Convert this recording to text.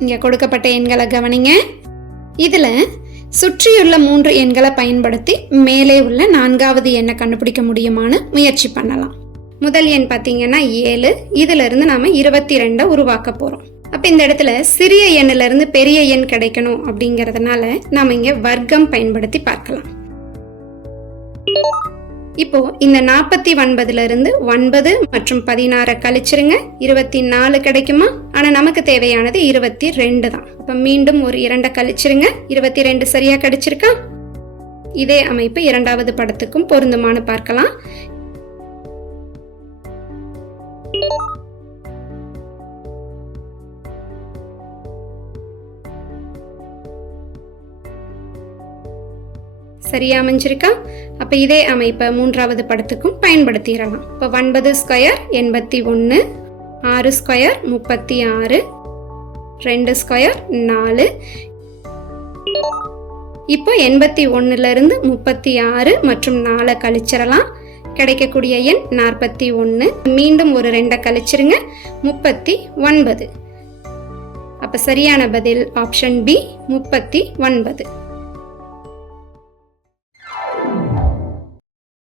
இங்கே கொடுக்கப்பட்ட எண்களை கவனிங்க. இதில் சுற்றியுள்ள மூன்று எண்களை பயன்படுத்தி மேலே உள்ள நான்காவது எண்ணை கண்டுபிடிக்க முடியுமான்னு முயற்சி பண்ணலாம். முதல் எண் பார்த்தீங்கன்னா ஏழு. இதிலிருந்து நாம் இருபத்தி ரெண்டை உருவாக்க போகிறோம் அப்போ இந்த இடத்துல சிறிய எண்ணிலிருந்து பெரிய எண் கிடைக்கணும் அப்படிங்கிறதுனால நாம் இங்கே வர்க்கம் பயன்படுத்தி பார்க்கலாம். இப்போ இந்த நாற்பத்தி ஒன்பதுல இருந்து ஒன்பது மற்றும் பதினாறை கழிச்சிருங்க. இருபத்தி நாலு கிடைக்குமா? ஆனா நமக்கு தேவையானது இருபத்தி ரெண்டு தான். அப்ப மீண்டும் ஒரு இரண்டை கழிச்சிருங்க. இருபத்தி ரெண்டு சரியா கிடைச்சிருக்கா? இதே அமைப்பு இரண்டாவது படத்துக்கும் பொருந்துமான்னு பார்க்கலாம். சரியா அமைஞ்சிருக்கா? அப்போ இதே அமைப்பை மூன்றாவது படத்துக்கும் பயன்படுத்திடலாம். இப்போ ஒன்பது ஸ்கொயர் எண்பத்தி ஒன்று ஆறு ஸ்கொயர் முப்பத்தி ஆறு ரெண்டு ஸ்கொயர் நாலு. இப்போ எண்பத்தி ஒன்றுலேருந்து முப்பத்தி ஆறு மற்றும் நாலை கழிச்சிடலாம். கிடைக்கக்கூடிய எண் நாற்பத்தி ஒன்று மீண்டும் ஒரு ரெண்டை கழிச்சிருங்க முப்பத்தி ஒன்பது. அப்போ சரியான பதில் ஆப்ஷன் பி முப்பத்தி ஒன்பது.